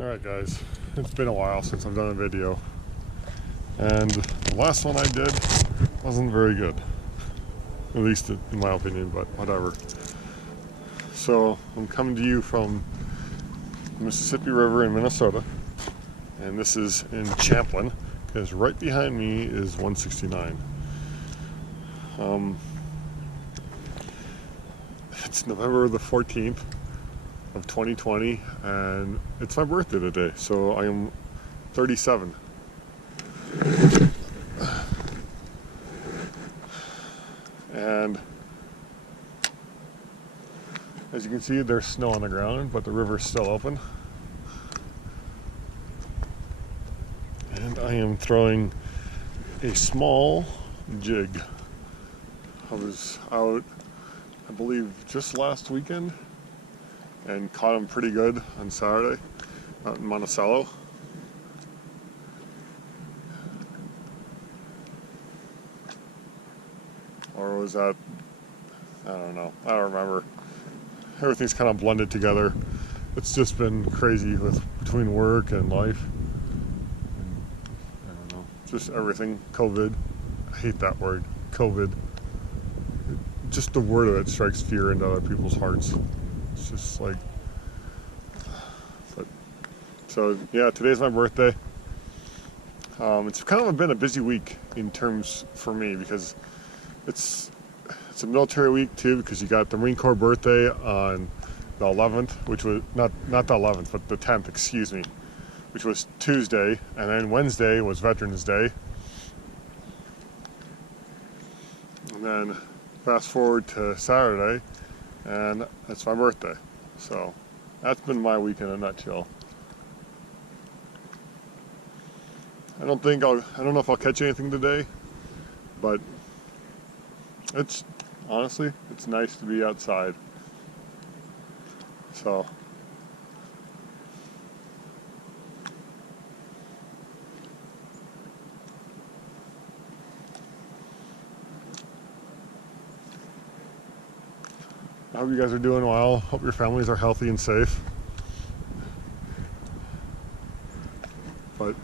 Alright guys, it's been a while since I've done a video, and the last one I did wasn't very good, at least in my opinion, but whatever. So I'm coming to you from the Mississippi River in Minnesota, and this is in Champlin, because right behind me is 169. It's November the 14th of 2020, and it's my birthday today, so I am 37. And as you can see, there's snow on the ground, but the river's still open. And I am throwing a small jig. I was out, I believe, just last weekend and caught him pretty good on Saturday out in Monticello. Or was that, I don't know, I don't remember. Everything's kind of blended together. It's just been crazy between work and life. And, I don't know, just everything. COVID. I hate that word, COVID. Just the word of it strikes fear into other people's hearts. It's just like, but so yeah, today's my birthday. It's kind of been a busy week in terms for me, because it's a military week too, because you got the Marine Corps birthday on the 11th, which was not the 11th, but the 10th, excuse me, which was Tuesday, and then Wednesday was Veterans Day, and then fast forward to Saturday, and that's my birthday. So that's been my week in a nutshell. I don't know if I'll catch anything today, but honestly, it's nice to be outside. So I hope you guys are doing well. Hope your families are healthy and safe. But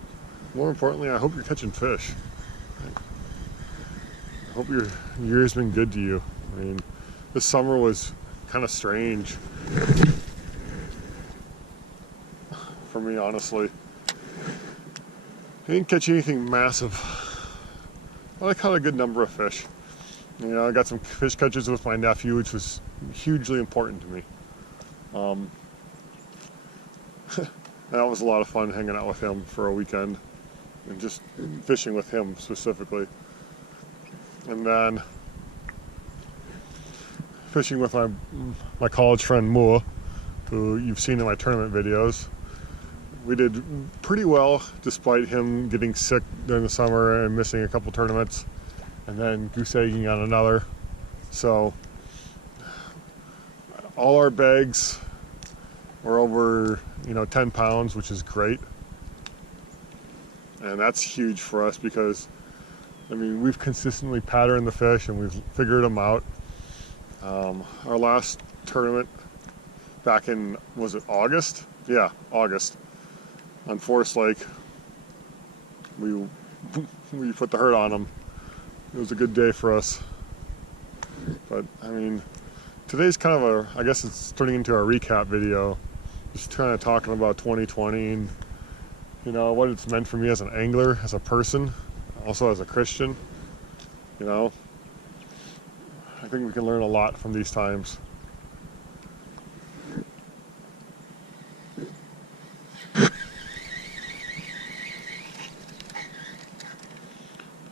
more importantly, I hope you're catching fish. I hope your year's been good to you. I mean, this summer was kind of strange for me, honestly. I didn't catch anything massive. I caught a good number of fish. You know, I got some fish catches with my nephew, which was hugely important to me. That was a lot of fun hanging out with him for a weekend and just fishing with him specifically. And then fishing with my college friend Mua, who you've seen in my tournament videos. We did pretty well despite him getting sick during the summer and missing a couple tournaments, and then goose egging on another. So all our bags were over 10 pounds, which is great, and that's huge for us because I mean, we've consistently patterned the fish and we've figured them out. Our last tournament back in, was it August? Yeah, August, on Forest Lake, we put the hurt on them. It was a good day for us. But I mean, today's kind of I guess it's turning into a recap video, just kind of talking about 2020 and what it's meant for me as an angler, as a person, also as a Christian. I think we can learn a lot from these times.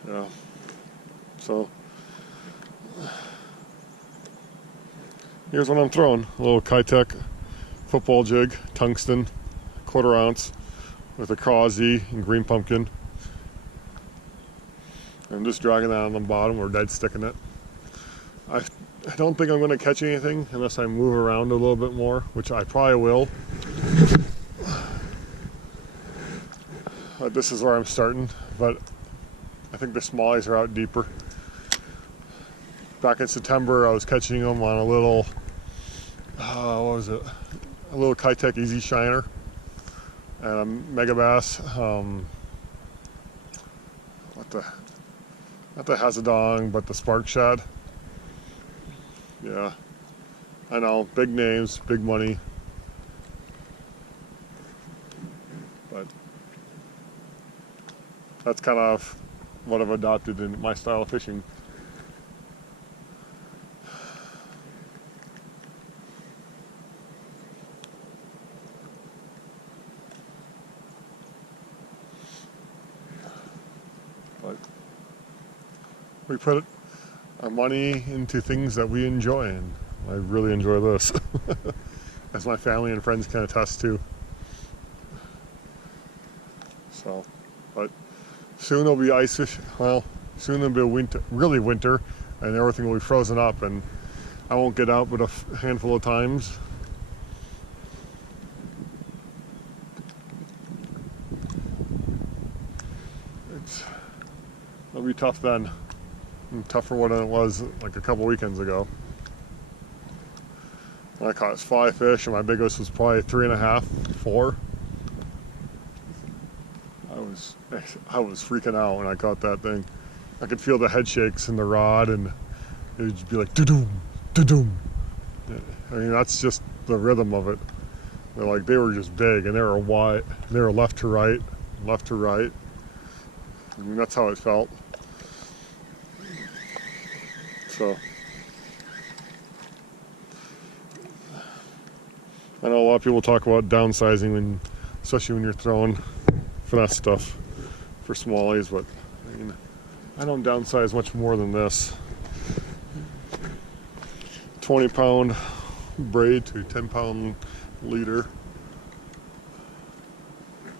Yeah. So here's what I'm throwing. A little Keitech football jig, tungsten, 1/4 ounce, with a Craw Z and green pumpkin. I'm just dragging that on the bottom. We're dead sticking it. I don't think I'm going to catch anything unless I move around a little bit more, which I probably will. This is where I'm starting, but I think the smallies are out deeper. Back in September, I was catching them on a little, what was it? A little Keitech Easy Shiner. and a megabass. Not the Hazadong, but the Spark Shad. Yeah, I know, big names, big money, but that's kind of what I've adopted in my style of fishing. But we put our money into things that we enjoy, and I really enjoy this, as my family and friends can attest to. So, but soon it'll be ice fish. Well, soon it'll be winter, really winter, and everything will be frozen up, and I won't get out but a handful of times. It'll be tough then. Tougher than it was like a couple weekends ago. I caught 5 fish, and my biggest was probably 3.5, 4. I was freaking out when I caught that thing. I could feel the head shakes in the rod, and it would just be like da-doom, da-doom. I mean, that's just the rhythm of it. They were just big, and they were wide. They were left to right, left to right. I mean, that's how it felt. So I know a lot of people talk about downsizing, especially when you're throwing finesse stuff for smallies, but I mean, I don't downsize much more than this. 20-pound braid to 10-pound leader.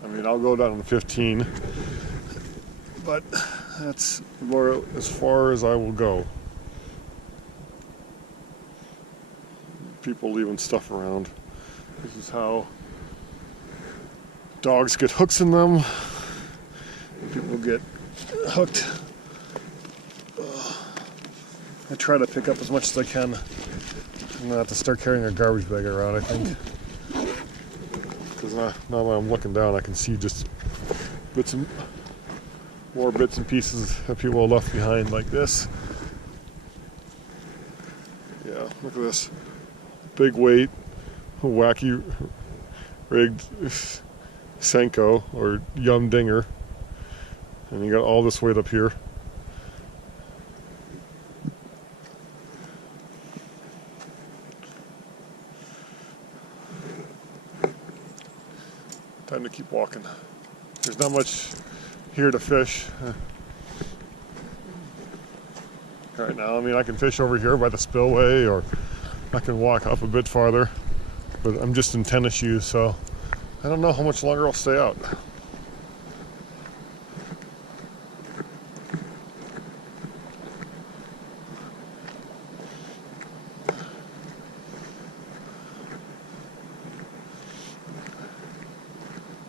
I mean, I'll go down to 15, but that's more as far as I will go. People leaving stuff around. This is how dogs get hooks in them. People get hooked. I try to pick up as much as I can. I'm gonna have to start carrying a garbage bag around, I think. Because now that I'm looking down, I can see just more bits and pieces that people have left behind, like this. Yeah, look at this. Big weight, wacky rigged Senko or Yum Dinger, and you got all this weight up here. Time to keep walking. There's not much here to fish right now. I mean, I can fish over here by the spillway, or I can walk up a bit farther, but I'm just in tennis shoes, so I don't know how much longer I'll stay out.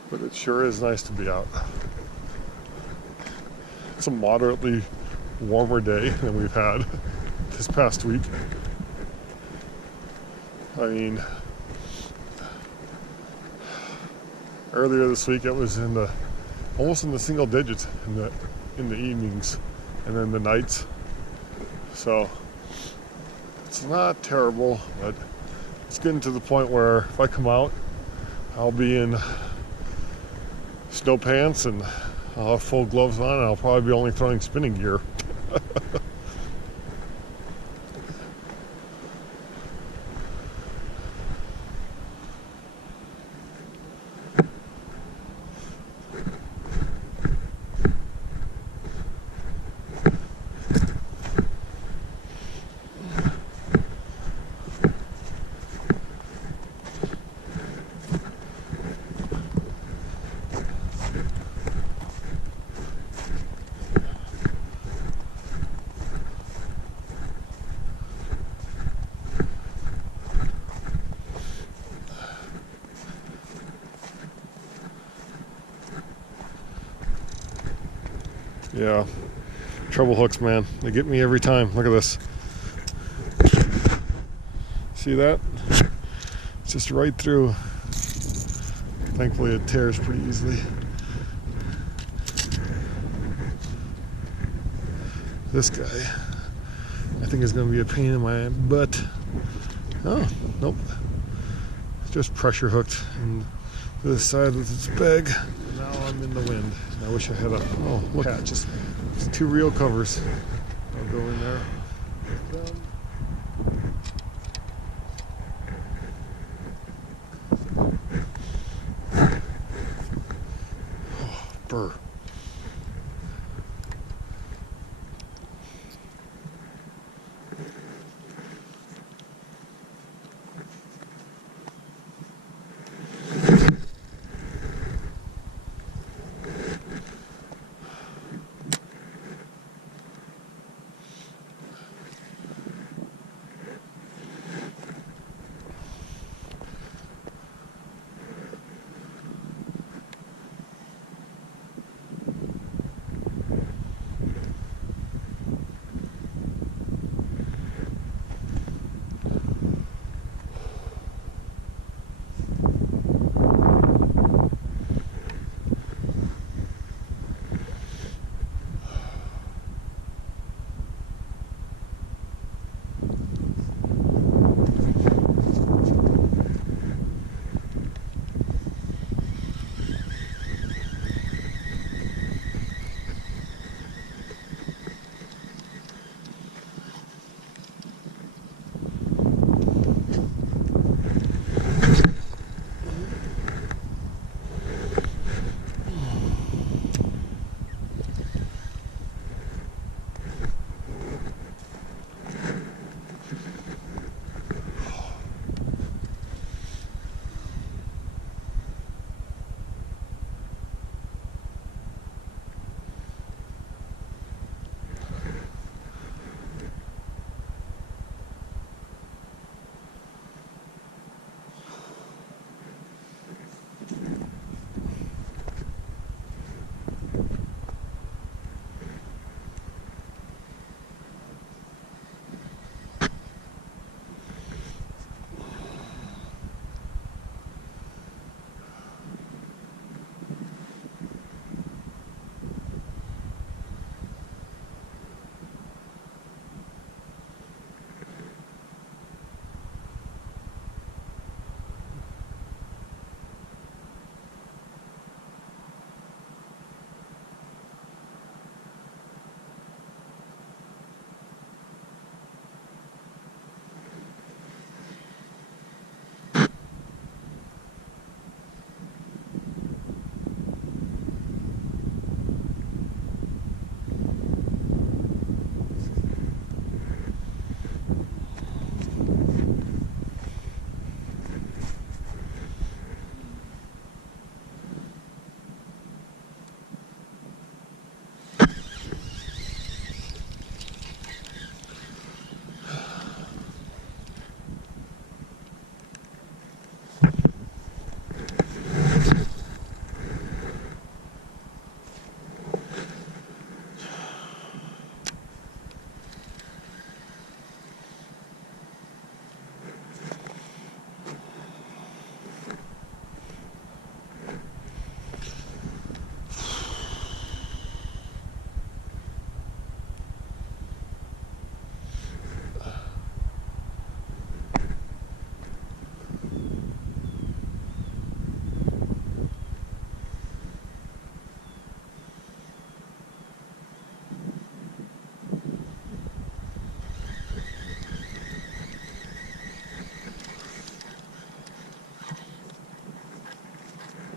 But it sure is nice to be out. It's a moderately warmer day than we've had this past week. I mean, earlier this week it was almost in the single digits in the evenings and then the nights. So it's not terrible, but it's getting to the point where if I come out, I'll be in snow pants and I'll have full gloves on, and I'll probably be only throwing spinning gear. Yeah, treble hooks, man. They get me every time. Look at this. See that? It's just right through. Thankfully it tears pretty easily. This guy, I think, is going to be a pain in my butt. Oh, nope. It's just pressure hooked into the side of this bag. Now I'm in the wind. I wish I had a, oh, look, just 2 reel covers. I'll go in there. Oh, burr.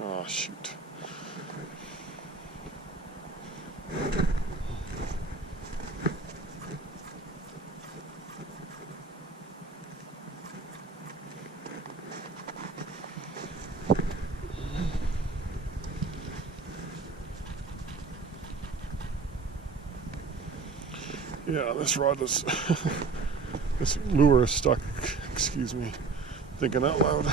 Oh, shoot. Yeah, this rod is, this lure is stuck, excuse me, thinking out loud.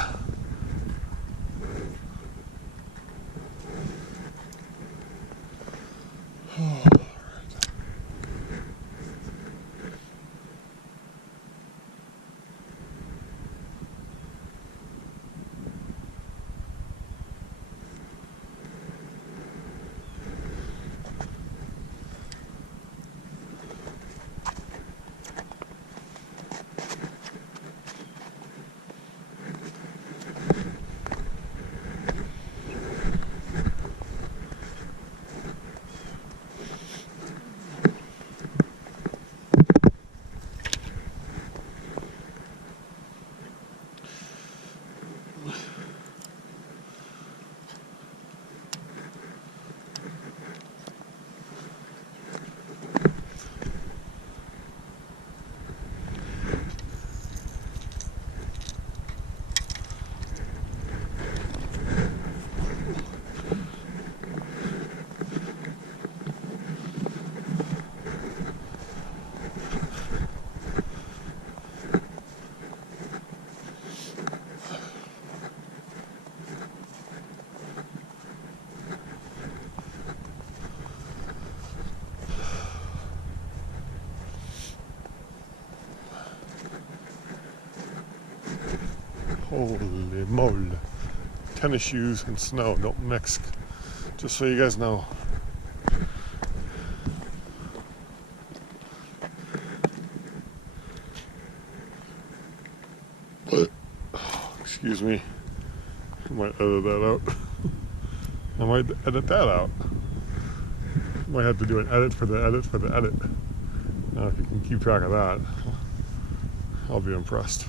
Holy moly. Tennis shoes and snow don't mix. Just so you guys know. Excuse me. I might edit that out. I might edit that out. Might have to do an edit for the edit for the edit. Now, if you can keep track of that, I'll be impressed.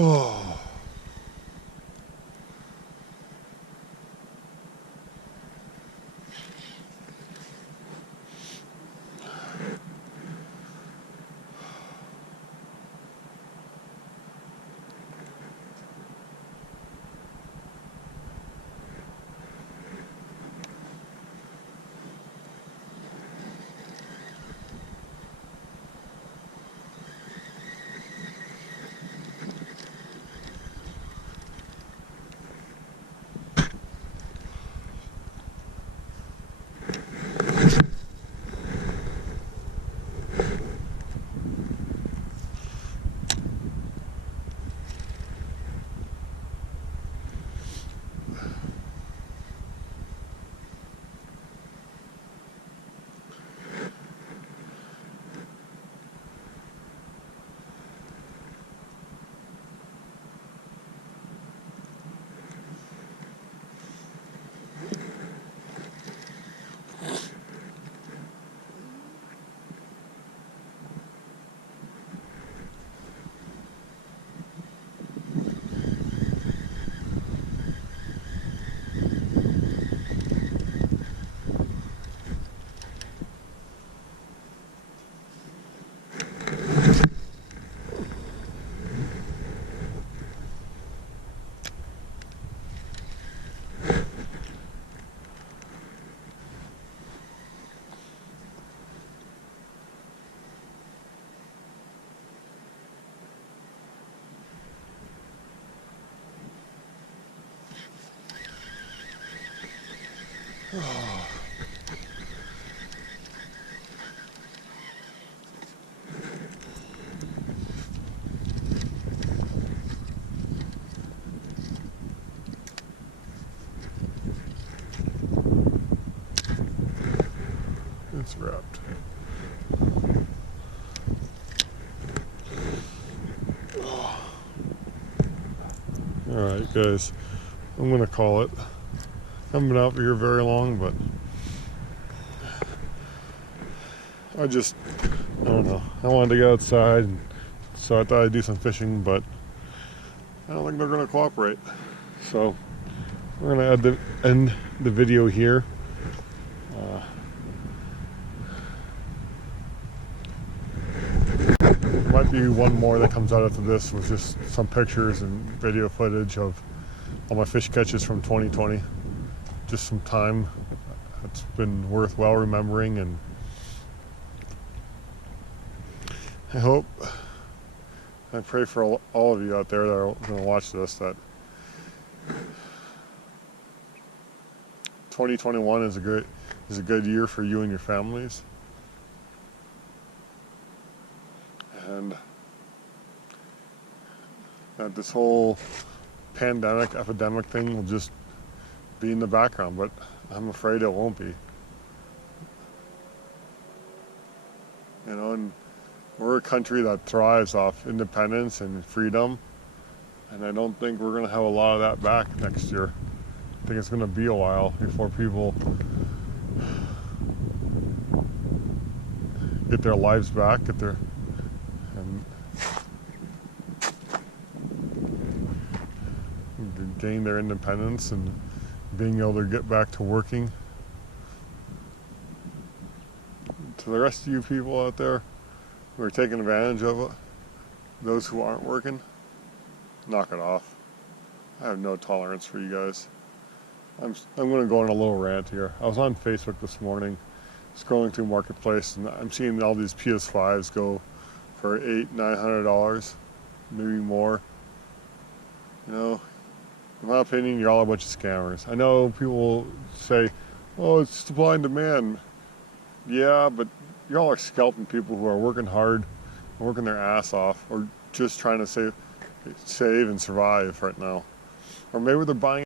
Oh. It's wrapped. Alright guys, I'm gonna call it. I haven't been out here very long, but I don't know. I wanted to get outside, so I thought I'd do some fishing, but I don't think they're gonna cooperate. So we're gonna end the video here. There might be one more that comes out after this with just some pictures and video footage of all my fish catches from 2020. Just some time that's been worthwhile remembering, and I pray for all of you out there that are going to watch this, that 2021 is a good year for you and your families. And that this whole pandemic, epidemic thing will just be in the background, but I'm afraid it won't be. You know, and we're a country that thrives off independence and freedom, and I don't think we're going to have a lot of that back next year. I think it's going to be a while before people get their lives back, and gain their independence and being able to get back to working. To the rest of you people out there who are taking advantage of it, those who aren't working, knock it off. I have no tolerance for you guys. I'm going to go on a little rant here. I was on Facebook this morning, scrolling through Marketplace, and I'm seeing all these PS5s go for $800-900, maybe more. You know, in my opinion, you're all a bunch of scammers. I know people say, "Oh, it's supply and demand." Yeah, but y'all are scalping people who are working hard, working their ass off, or just trying to save and survive right now. Or maybe they're buying